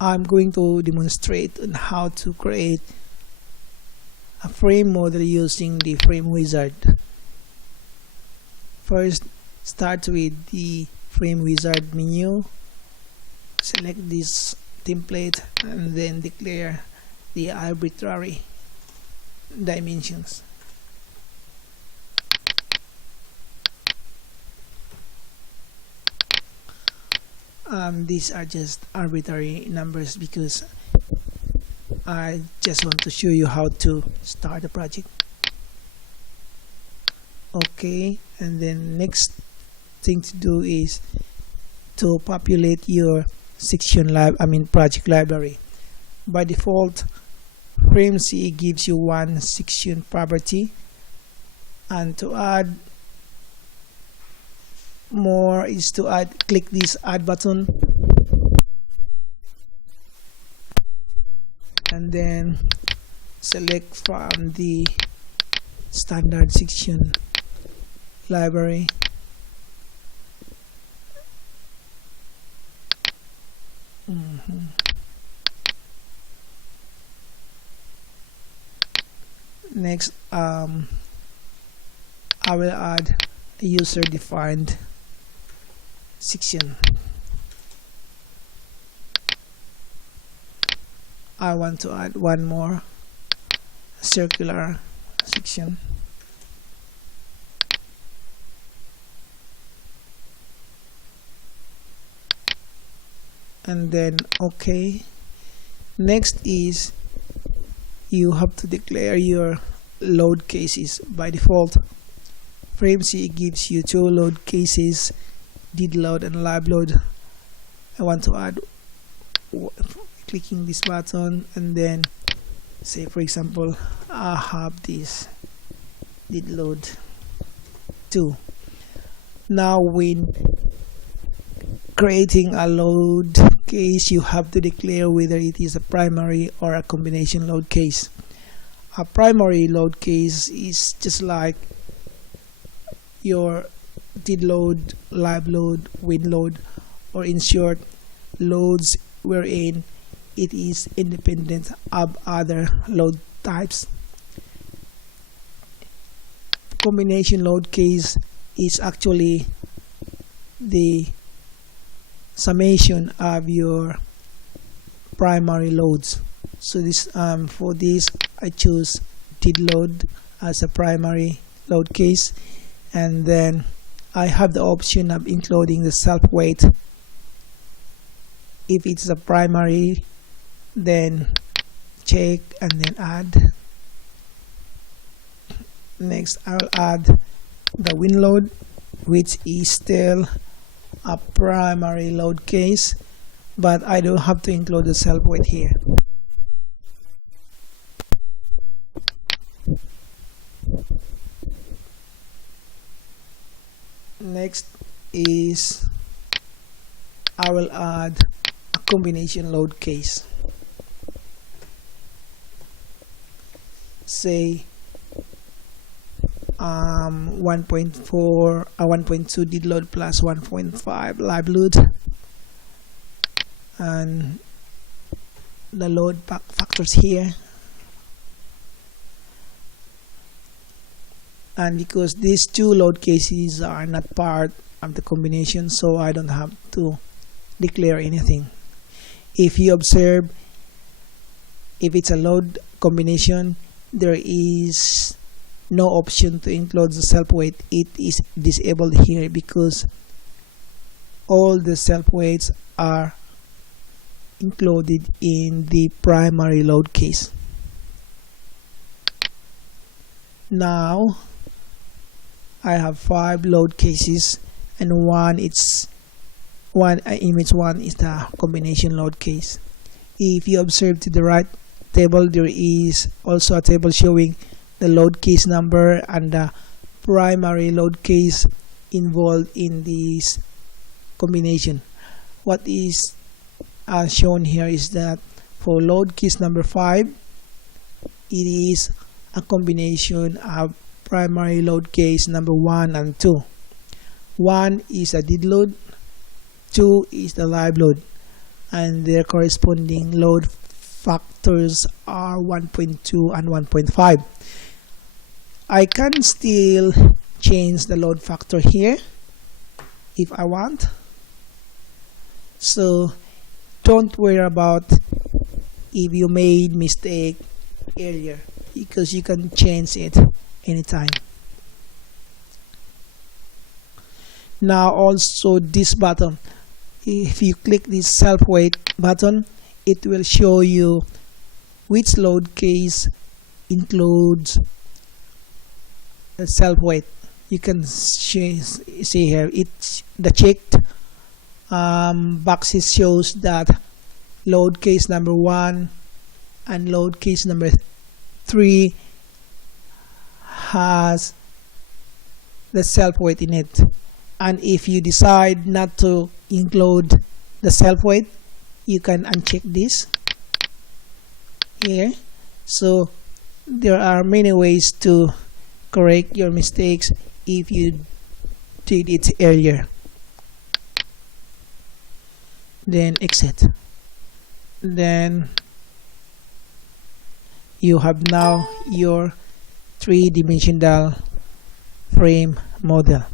I'm going to demonstrate on how to create a frame model using the frame wizard. First, start with the frame wizard menu, select this template, and then declare the arbitrary dimensions. These are just arbitrary numbers because I just want to show you how to start a project. Okay, and then next thing to do is to populate your project library. By default, FrameCE gives you one section property, and to add more is to click this add button, and then select from the standard section library. Next, I will add a user-defined section. I want to add one more circular section. And then okay. Next is you have to declare your load cases. By default, FrameCE gives you two load cases, did load and live load. I want to add, clicking this button, and then say for example I have this did load 2. Now when creating a load case, you have to declare whether it is a primary or a combination load case. A primary load case is just like your did load, live load, win load, or in short, loads wherein it is independent of other load types. Combination load case is actually the summation of your primary loads. So this for this I choose did load as a primary load case, and then I have the option of including the self weight. If it's a primary, then check and then add. Next, I'll add the win load, which is still a primary load case, but I don't have to include the self weight here. Next is I will add a combination load case. Say 1.4 1.2 did load plus 1.5 live load, and the load factors here. And because these two load cases are not part of the combination, so I don't have to declare anything. If you observe, if it's a load combination, there is no option to include the self weight. It is disabled here because all the self weights are included in the primary load case. Now I have 5 load cases, and image 1 is the combination load case. If you observe to the right table, there is also a table showing the load case number and the primary load case involved in this combination. What is shown here is that for load case number 5, it is a combination of primary load case number 1 and 2. 1 is a did load, 2 is the live load. and their corresponding load factors are 1.2 and 1.5. I can still change the load factor here if I want. So don't worry about if you made mistake earlier, because you can change it anytime. Now also this button, if you click this self weight button, it will show you which load case includes a self weight. You can see here, it's the checked boxes shows that load case number 1 and load case number 3 has the self weight in it. And if you decide not to include the self weight, you can uncheck this here. So there are many ways to correct your mistakes if you did it earlier. Then exit. Then you have now your three-dimensional frame model.